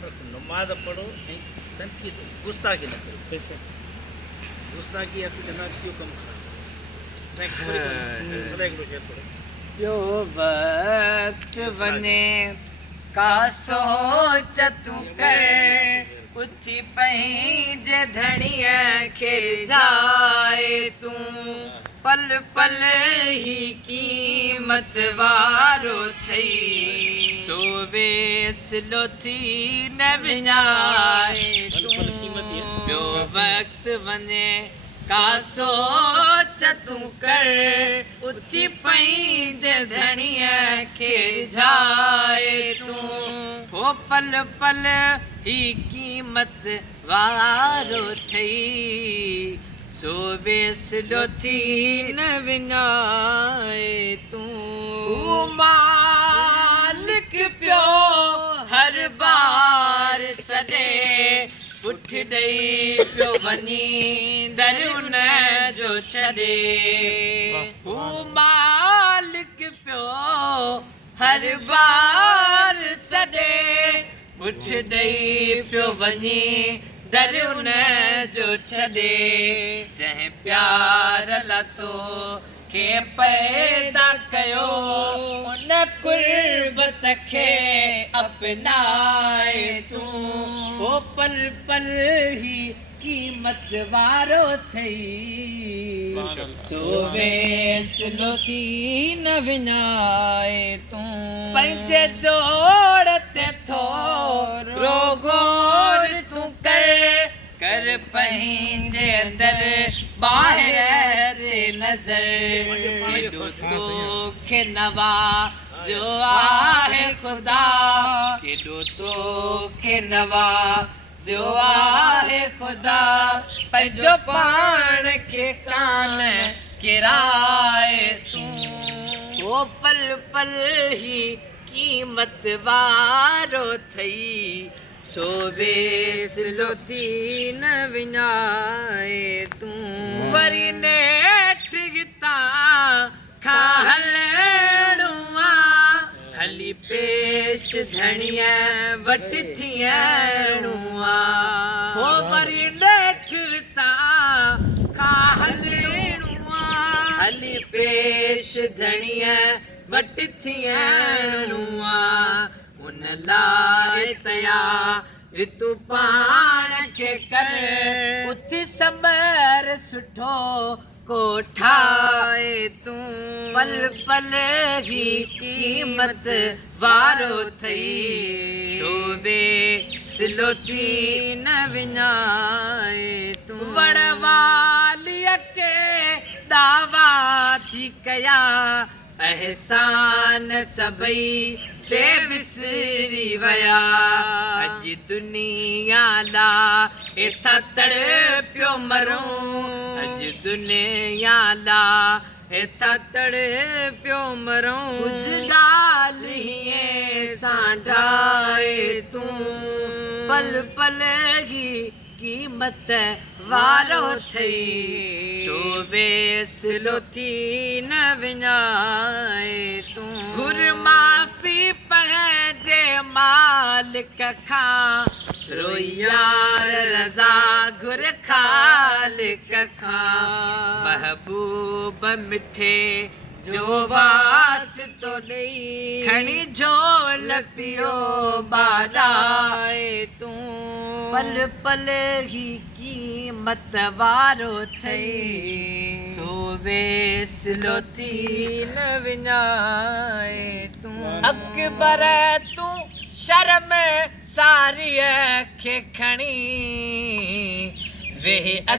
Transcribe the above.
नमाज़ पढ़ो ऐं तनक़ीद गुस्ताखी न करो। गुस्ताखी अची जनाब क्यों कम जो वक्त वने का सोच तू कर उठी पंहिंजे धणीअ खे जाए तू पल पल ही कीमत वारो थई सो वेसलो थी न विञाए तू जो वक्त वने का सोच तू कर उथी पंहिंजे धणीअ खे जाए तू हो पल पल ही कीमत वारो थई सो वेसलो थी न विञाए तू मालिक पियो हर बार सॾे पुठ ॾेई पियो वञी दर उन जो छॾे हू मालिक पियो हर बार सॾे पुठ ॾेई पियो वञी दर उन जो छॾे जंहिं प्यार लतो खे पैदा कयो उन कुर्बत खे अपनाए तू ओ पल पल ही कीमत वारो थई सो वेसलो थी न विञाए तू पंहिंजे जोड़ ते थोरो गौर तू कर पंहिंजे अंदर ॿाहिरि ते नज़र केॾो तोखे नवाज़ियो आहे ख़ुदा केॾो तोखे नवाज़ियो आहे ख़ुदा पंहिंजो पाण खे कान किराए तू ओ पल पल ही कीमत वारो थई सो वेसलो थी न विञाए तू वरी नेठ गिता खा हलणो हली पेश धणीअ वटि थियणो हो वरी नेठ गिता खा हलणो हली पेश धणीअ वटि थियणो उन लाइ तयार तू पाण खे कर उथी सबर सुठो को ठाए तू पल पल ही कीमत वारो थई सो वेसलो थी न विञाए तू वड़वालीअ खे दावा थी कया एहसान सभई से विसरी वया अॼु दुनिया ला एथा तड़पियो मरूं अॼु दुनिया ला एथा तड़पियो मरूं कुझु ॻाल्हि सां ढाए तू पल पल ही कीमत वारो थई सो वेसलो थी न विञाए तू घुर माफ़ी पंहिंजे मालिक खां रोई यार रज़ा घुर खालिक खां महबूब मिठे जो वास्तो ॾेई खणी झोल पियो बाॾाए तू पल पल ही कीमत वारो थई सो वेसलो थी न विञाए तू अकबर तू शर्म सारीअ खे खणी वेह